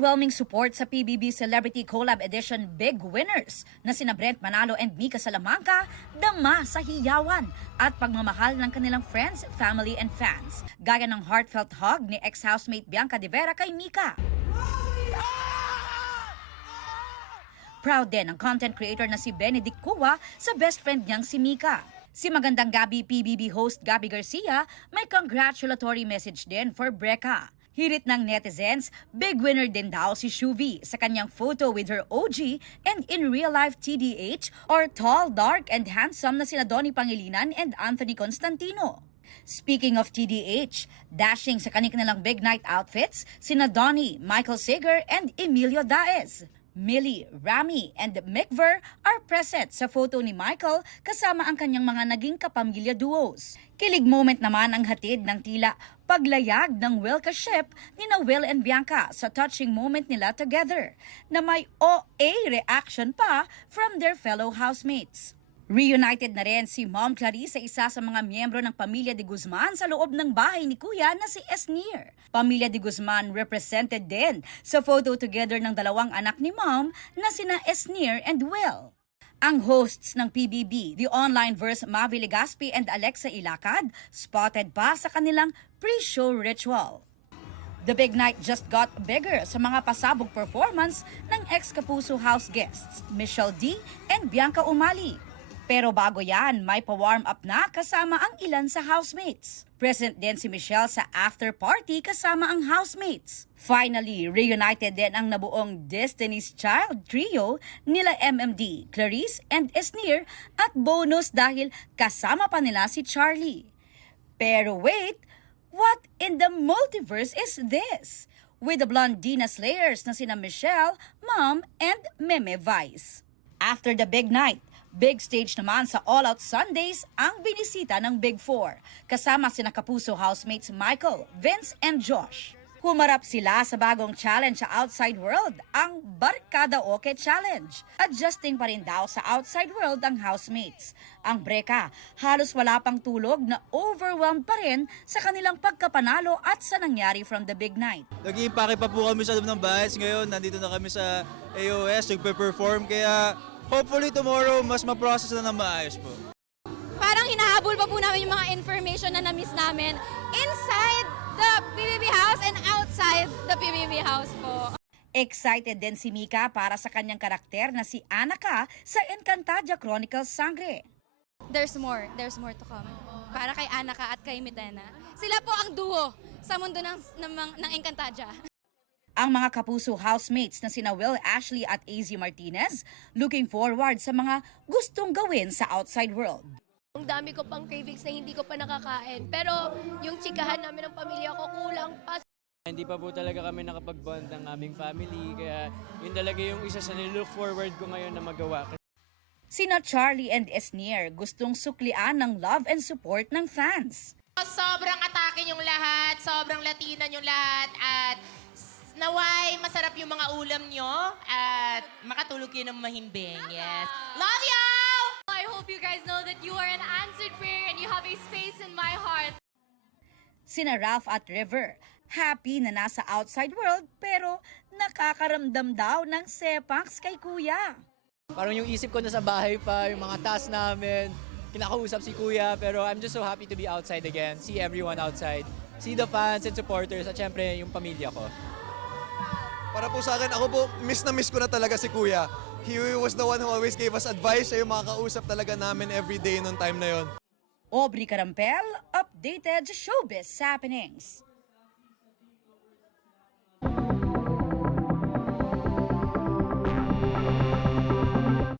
Overwhelming support sa PBB Celebrity Collab Edition big winners na sina Brent Manalo and Mika Salamanca, dama sa hiyawan at pagmamahal ng kanilang friends, family and fans. Gaya ng heartfelt hug ni ex-housemate Bianca De Vera kay Mika. Proud din ang content creator na si Benedict Cua sa best friend niyang si Mika. Si Magandang Gabi PBB host Gabby Garcia may congratulatory message din for Brecca. Hirit ng netizens, big winner din daw si Shuvi sa kanyang photo with her OG and in real life TDH or tall, dark and handsome na sina Donnie Pangilinan and Anthony Constantino. Speaking of TDH, dashing sa kanilang big night outfits, sina Donnie, Michael Sager and Emilio Daez. Millie, Rami, and Mick-Ver are present sa photo ni Michael kasama ang kanyang mga naging kapamilya duos. Kilig moment naman ang hatid ng tila paglayag ng Wilka ship ni Will and Bianca sa touching moment nila together na may OA reaction pa from their fellow housemates. Reunited na rin si Mom Clarice sa isa sa mga miyembro ng pamilya de Guzman sa loob ng bahay ni Kuya na si Esnir. Pamilya de Guzman represented din sa photo together ng dalawang anak ni Mom na sina Esnir and Will. Ang hosts ng PBB, the online verse Mavi Legaspi and Alexa Ilacad, spotted pa sa kanilang pre-show ritual. The big night just got bigger sa mga pasabog performance ng ex-Kapuso house guests, Michelle D and Bianca Umali. Pero bago yan, may pa-warm up na kasama ang ilan sa housemates. Present din si Michelle sa after party kasama ang housemates. Finally, reunited din ang nabuong Destiny's Child trio nila MMD, Clarice and Esnir at bonus dahil kasama pa nila si Charlie. Pero wait, what in the multiverse is this? With the Blondina Slayers na sina Michelle, Mom and Meme Vice. After the big night, big stage naman sa All Out Sundays ang binisita ng Big Four, kasama sina Kapuso housemates Michael, Vince, and Josh. Humarap sila sa bagong challenge sa Outside World, ang Barkada Oke Challenge. Adjusting pa rin daw sa Outside World ang housemates. Ang Brecca, halos wala pang tulog na overwhelmed pa rin sa kanilang pagkapanalo at sa nangyari from the big night. Nag-iimpake pa po kami sa loob ng bahay. Ngayon, nandito na kami sa AOS, nagpe-perform. Kaya hopefully tomorrow, mas ma-process na ng maayos po. Parang hinahabol pa po namin yung mga information na na-miss namin inside the PBB house and outside the PBB house po. Excited din si Mika para sa kanyang karakter na si Anaka sa Encantadia Chronicles Sangre. There's more to come. Para kay Anaka at kay Mitena. Sila po ang duo sa mundo ng Encantadia. Ang mga Kapuso housemates na sina Will Ashley at AZ Martinez looking forward sa mga gustong gawin sa outside world. Ang dami ko pang cravings na hindi ko pa nakakain. Pero yung chikahan namin ng pamilya ko kulang pa. Hindi pa po talaga kami nakapag-bond ng aming family. Kaya yun talaga yung isa sa nilook forward ko ngayon na magawa. Sina Charlie and Esnir gustong suklian ng love and support ng fans. Sobrang atake yung lahat, sobrang latinan yung lahat at naway masarap yung mga ulam nyo at makatulog kayo ng mahimbing. Yes. Love you! I hope you guys know that you are an answered prayer and you have a space in my heart. Sina Ralph at River, happy na nasa outside world pero nakakaramdam daw ng sepangs kay Kuya. Parang yung isip ko na sa bahay pa, yung mga task namin, kinakausap si Kuya, pero I'm just so happy to be outside again, see everyone outside, see the fans and supporters at syempre yung pamilya ko. Para po sa akin, ako po, miss na miss ko na talaga si Kuya. He was the one who always gave us advice. Siya yung makakausap talaga namin every day noong time na yon. Aubrey Carampel, updated showbiz happenings.